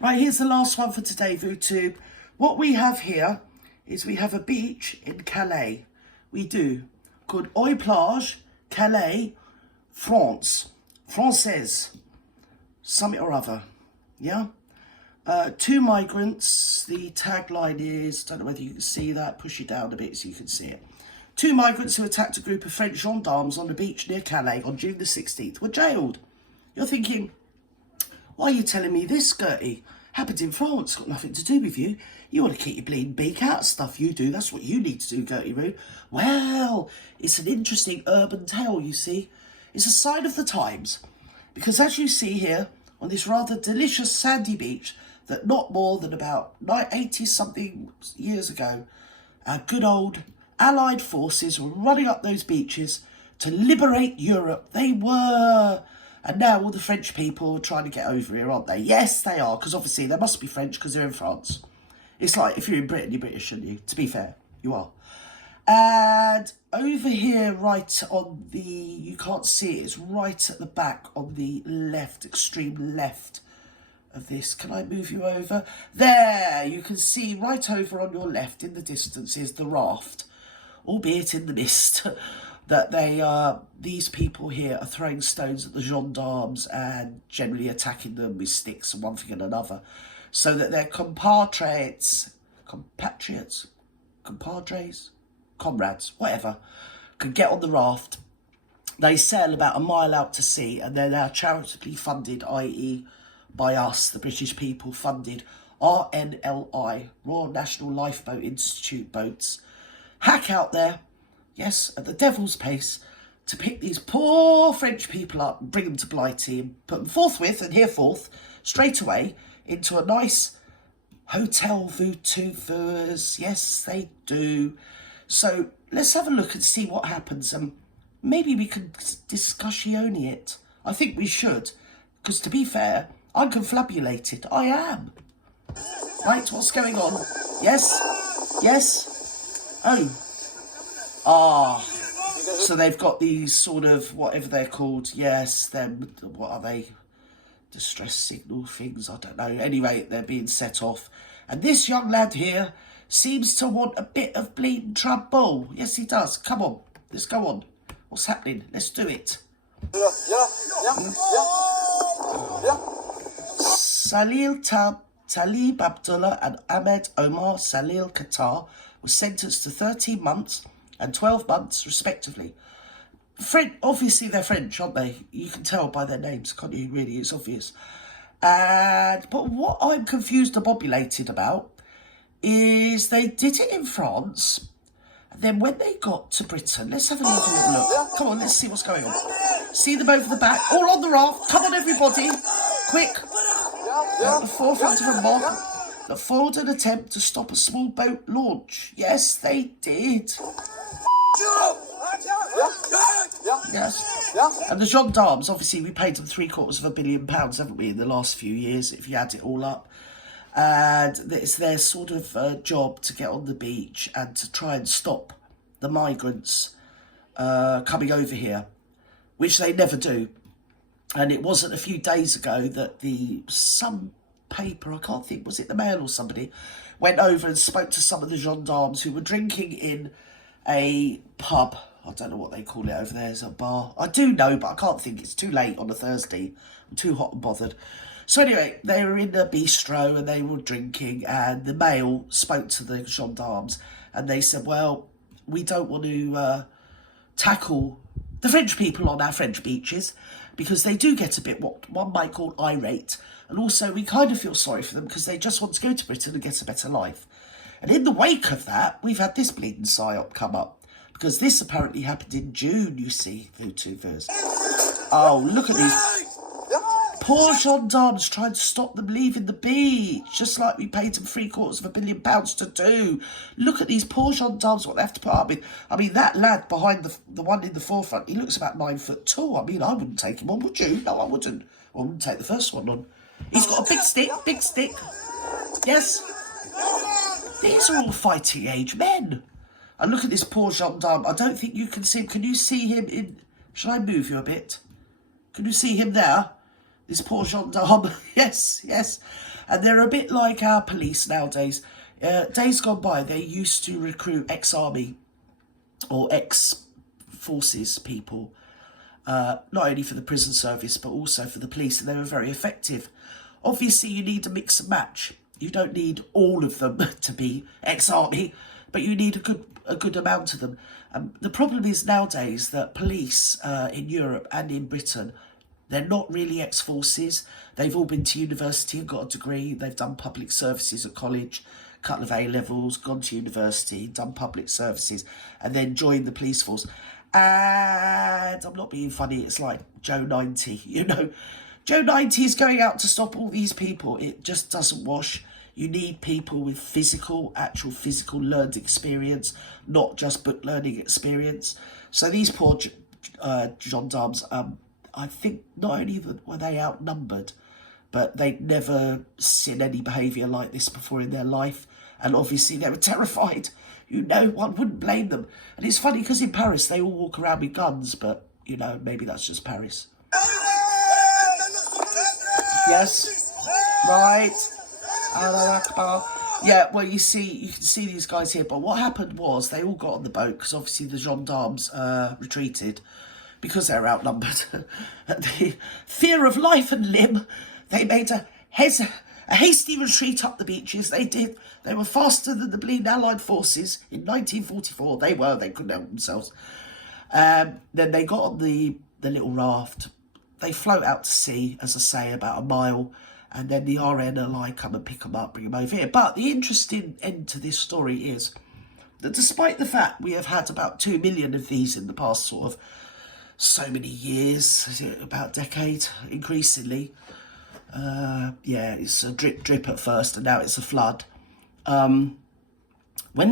Right, here's the last one for today, VooTube. What we have here is we have a beach in Calais. We do. Called Oil Plage, Calais, France. Française. Something or other. Yeah? Two migrants. The tagline is, don't know whether you can see that. Push it down a bit so you can see it. Two migrants who attacked a group of French gendarmes on a beach near Calais on June the 16th were jailed. You're thinking, why are you telling me this, Gertie? Happened in France, got nothing to do with you. You want to keep your bleeding beak out of stuff, you do. That's what you need to do, Gertie Roo. Well, it's an interesting urban tale, you see. It's a sign of the times. Because as you see here, on this rather delicious sandy beach, that not more than about 80-something years ago, our good old Allied forces were running up those beaches to liberate Europe. They were. And now all the French people are trying to get over here, aren't they? Yes, they are, because obviously they must be French because they're in France. It's like, if you're in Britain, you're British, aren't you? To be fair, you are. And over here, right on the, you can't see it, it's right at the back on the left, extreme left of this. Can I move you over? There, you can see right over on your left in the distance is the raft, albeit in the mist. That these people here are throwing stones at the gendarmes and generally attacking them with sticks and one thing and another, so that their compadres, comrades, whatever, can get on the raft. They sail about a mile out to sea, and they're now charitably funded, i.e. by us, the British people, funded RNLI, Royal National Lifeboat Institute boats, hack out there, yes, at the devil's pace, to pick these poor French people up and bring them to Blighty and put them forthwith and herewith straight away into a nice hotel VooTubers. Yes, they do. So let's have a look and see what happens, and maybe we can discussion it. I think we should, because to be fair, I'm confabulated. I am. Right, what's going on? Yes? Yes? Oh. Ah, so they've got these sort of, whatever they're called, yes, them, what are they, distress signal things, I don't know. Anyway, they're being set off. And this young lad here seems to want a bit of bleeding trouble. Yes, he does. Come on, let's go on. What's happening? Let's do it. Talib Abdullah and Ahmed Omar Salil Qatar were sentenced to 13 months and 12 months, respectively. Obviously, they're French, aren't they? You can tell by their names, can't you? Really, it's obvious. But what I'm confused and bobulated about is they did it in France, and then when they got to Britain, let's have a little look. Come on, let's see what's going on. See them over the back, all on the raft. Come on, everybody, quick. At the forefront of a mob that foiled an attempt to stop a small boat launch. Yes, they did. Yes. And the gendarmes, obviously, we paid them £750 million, haven't we, in the last few years, if you add it all up. And it's their sort of job to get on the beach and to try and stop the migrants coming over here, which they never do. And it wasn't a few days ago that some paper, I can't think, was it the Mail or somebody, went over and spoke to some of the gendarmes who were drinking in a pub. I don't know what they call it over there, it's a bar. I do know, but I can't think, it's too late on a Thursday. I'm too hot and bothered. So anyway, they were in the bistro and they were drinking, and the Mail spoke to the gendarmes and they said, well, we don't want to tackle the French people on our French beaches because they do get a bit what one might call irate. And also, we kind of feel sorry for them because they just want to go to Britain and get a better life. And in the wake of that, we've had this bleeding psyop come up. Because this apparently happened in June, you see, VooTubers. Oh, look at these poor gendarmes trying to stop them leaving the beach. Just like we paid them £750 million to do. Look at these poor gendarmes, what they have to put up with. I mean, that lad behind the one in the forefront, he looks about 9 foot tall. I mean, I wouldn't take him on, would you? No, I wouldn't. I wouldn't take the first one on. He's got a big stick. Yes. These are all fighting age men. And look at this poor gendarme. I don't think you can see him. Can you see him in... Shall I move you a bit? Can you see him there? This poor gendarme. Yes. And they're a bit like our police nowadays. Days gone by, they used to recruit ex-army or ex-forces people, not only for the prison service, but also for the police, and they were very effective. Obviously, you need a mix and match. You don't need all of them to be ex-army, but you need a good amount of them. The problem is nowadays that police in Europe and in Britain, they're not really ex-forces. They've all been to university and got a degree. They've done public services at college, a couple of A-levels, gone to university, done public services, and then joined the police force. And I'm not being funny, it's like Joe 90, you know. Joe 90 is going out to stop all these people. It just doesn't wash. You need people with actual physical learned experience, not just book learning experience. So these poor gendarmes, I think not only were they outnumbered, but they'd never seen any behaviour like this before in their life. And obviously they were terrified. You know, one wouldn't blame them. And it's funny because in Paris they all walk around with guns, but, you know, maybe that's just Paris. Yes, right. Yeah, well, you can see these guys here. But what happened was they all got on the boat because obviously the gendarmes retreated because they're outnumbered. The fear of life and limb, they made a hasty retreat up the beaches. They did. They were faster than the bleeding Allied forces in 1944. They couldn't help themselves. Then they got on the little raft. They float out to sea, as I say, about a mile, and then the RNLI come and pick them up, bring them over here. But the interesting end to this story is that despite the fact we have had about 2 million of these in the past sort of so many years, about a decade, increasingly, it's a drip at first, and now it's a flood. When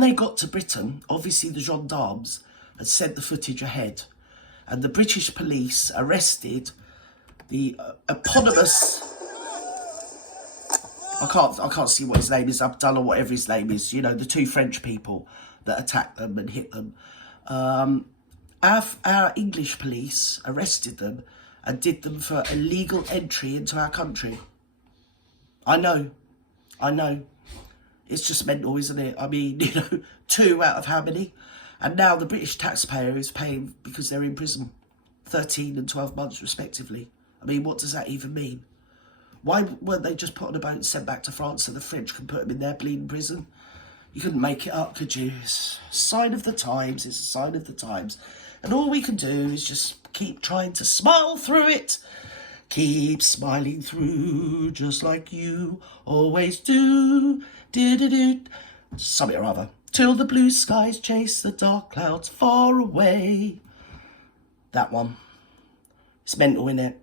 they got to Britain, obviously the gendarmes had sent the footage ahead, and the British police arrested the eponymous, I can't see what his name is, Abdullah, whatever his name is, you know, the 2 French people that attacked them and hit them. Our English police arrested them and did them for illegal entry into our country. I know. It's just mental, isn't it? I mean, you know, 2 out of how many? And now the British taxpayer is paying, because they're in prison, 13 and 12 months respectively. I mean, what does that even mean? Why weren't they just put on a boat and sent back to France so the French can put them in their bleeding prison? You couldn't make it up, could you? It's a sign of the times. It's a sign of the times. And all we can do is just keep trying to smile through it. Keep smiling through, just like you always do. Do-do-do. Something or other. Till the blue skies chase the dark clouds far away. That one. It's mental, innit?